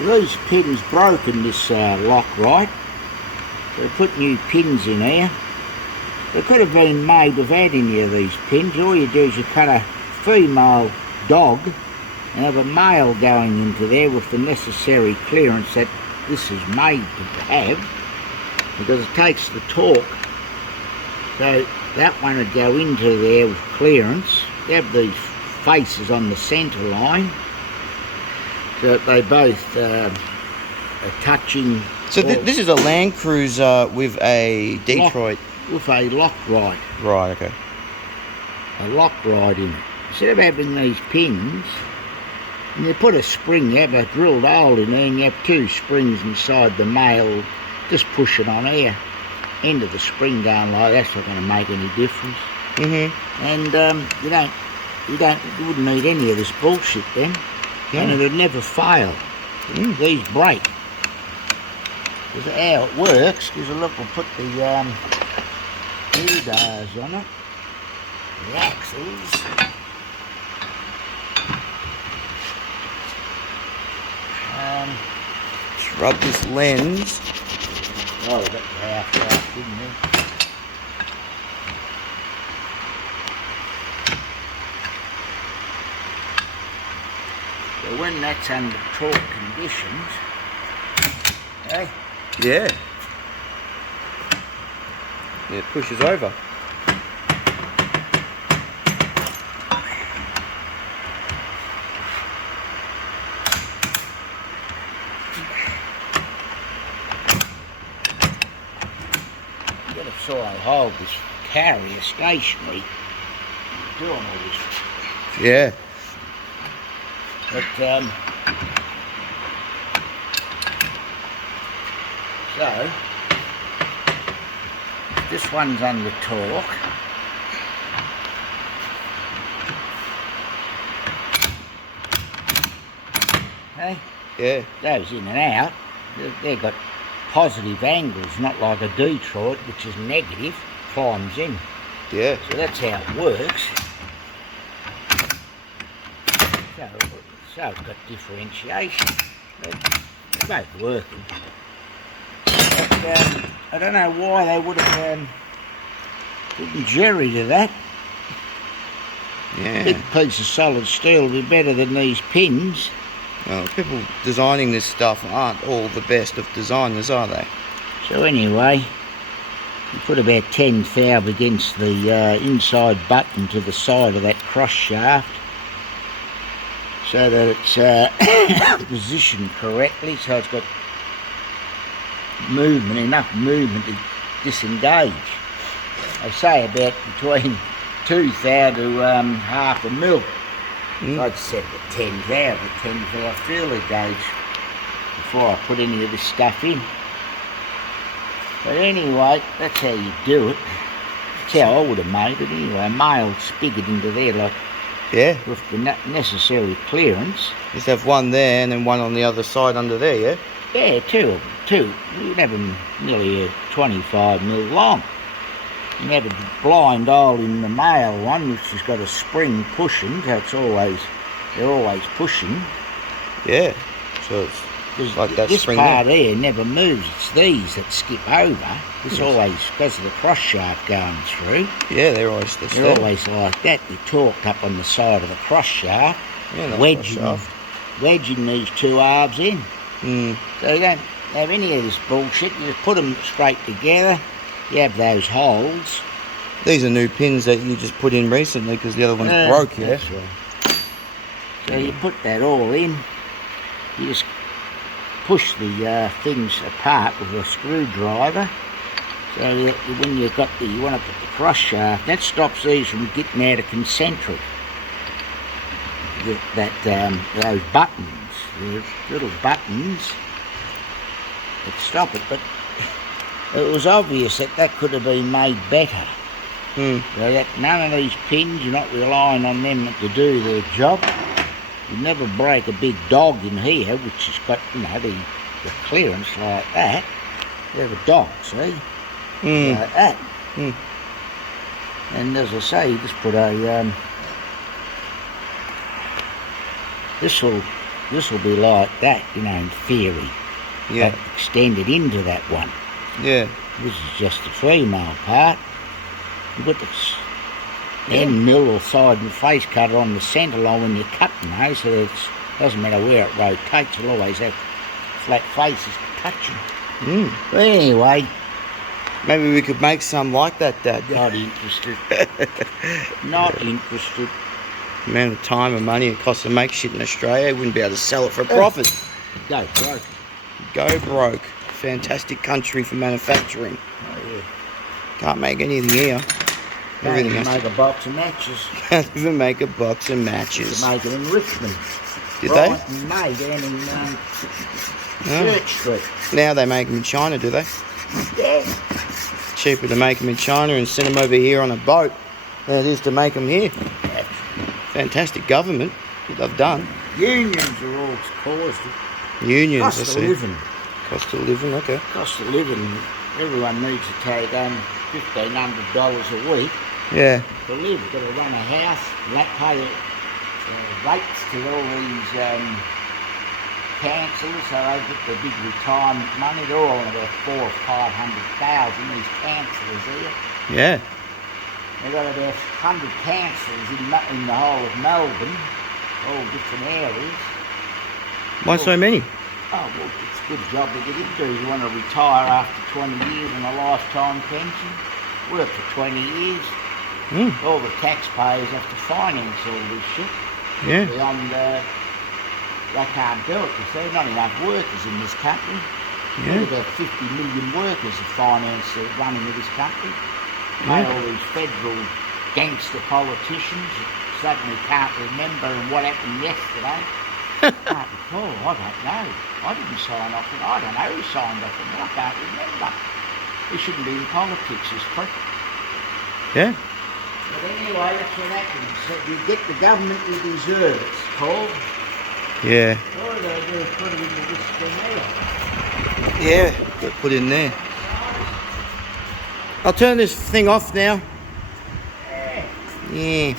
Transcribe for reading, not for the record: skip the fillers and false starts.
These pins broken, this lock, right? They put new pins in here. They could have been made without any of these pins. All you do is you cut a female dog and have a male going into there with the necessary clearance that this is made to have, because it takes the torque. So that one would go into there with clearance. You have these faces on the centre line so that they both are touching. So this is a Land Cruiser with a Detroit... With a lock ride. Right, okay. A lock ride in it. Instead of having these pins, and you put a spring, you have a drilled hole in there and you have two springs inside the male, just push it on here. End of the spring down like that's not going to make any difference. And you wouldn't need any of this bullshit then, and it would never fail. These break. Because how it works, because look, we'll put the wheels on it, the axles. Just rub this lens. Oh, we got the half out, didn't we? So when that's under torque conditions, eh? Yeah. It pushes over. You gotta sort of hold this carrier stationary doing all this. Yeah. But so this one's under torque. Hey? Yeah. Goes in and out. They've got positive angles, not like a Detroit, which is negative, climbs in. Yeah. So that's how it works. So it's got differentiation. They're both working. But I don't know why they would have put jerry to that. Yeah. Big piece of solid steel would be better than these pins. Well, people designing this stuff aren't all the best of designers, are they? So anyway, you put about 10 thou against the inside button to the side of that cross shaft, so that it's positioned correctly, so it's got movement, enough movement to disengage. I say about between 2 thou to half a mil. I'd set the 10 thou, the 10 thou feeler gauge before I put any of this stuff in. But anyway, that's how you do it. That's how I would have made it anyway. A male spigot into there, like, yeah, with the necessary clearance. Just have one there and then one on the other side under there, yeah? Yeah, two of them. Two. You'd have them nearly 25 mil long. You have a blind hole in the male one, which has got a spring pushing, so they're always pushing. Yeah. So it's like that this spring part there. Here never moves. It's these that skip over. It's always because of the cross shaft going through. Yeah, they're always always like that. They're torqued up on the side of the cross shaft, yeah, wedging these two halves in. So you don't have any of this bullshit. You just put them straight together. You have those holes. These are new pins that you just put in recently because the other ones broke, yeah? That's right. So you put that all in. You just push the things apart with a screwdriver. So that when you want to put the cross shaft, that stops these from getting out of concentric. Those buttons, the little buttons that stop it. But it was obvious that could have been made better. So that none of these pins, you're not relying on them to do their job. You never break a big dog in here, which has got, the clearance like that. You have a dog, see? Like that. And as I say, you just put a, this will this will be like that, you know, in theory. Yeah. But extended into that one. Yeah. This is just the female part. You've got this end mill or side and face cutter on the centre line when you cut, you know, so it doesn't matter where it rotates, it'll always have flat faces touching. But anyway, maybe we could make some like that, Dad. not interested. Not interested. The amount of time and money it costs to make shit in Australia, you wouldn't be able to sell it for a profit. Go broke. Go broke. Fantastic country for manufacturing. Oh yeah. Can't make anything here. Everything Everything make a box of matches. Can't even make a box of matches. To make it in Richmond. Did right in May down in Church Street. Now they make them in China, do they? Yeah. Cheaper to make them in China and send them over here on a boat than it is to make them here. Fantastic government that they've done. Unions are all caused it. Unions, I Cost of see. living. Cost of living, okay. Cost of living. Everyone needs to take $1,500 a week Yeah. to live. Got to run a house, pay rates to all these councils, so they get the big retirement money. They're all about 400,000 or 500,000. These councillors here. Yeah. They've got about 100 councillors in the whole of Melbourne, all different areas. Why so many? Oh, well, it's a good job to get into. You want to retire after 20 years on a lifetime pension, work for 20 years. All the taxpayers have to finance all this shit. Yeah. Beyond, they can't do it because there's not enough workers in this country. Yeah. There's about 50 million workers to finance the running of this country. Pay all these federal gangster politicians that suddenly can't remember what happened yesterday. Can't recall, I don't know. I didn't sign off on it. I don't know who signed off on it. I can't remember. We shouldn't be in politics, this prick. Yeah. But anyway, that's what happens. So you get the government you deserve, it's called. Yeah. All they do is put it into this thing here. Yeah. Got put in there. I'll turn this thing off now. Yeah. Yeah.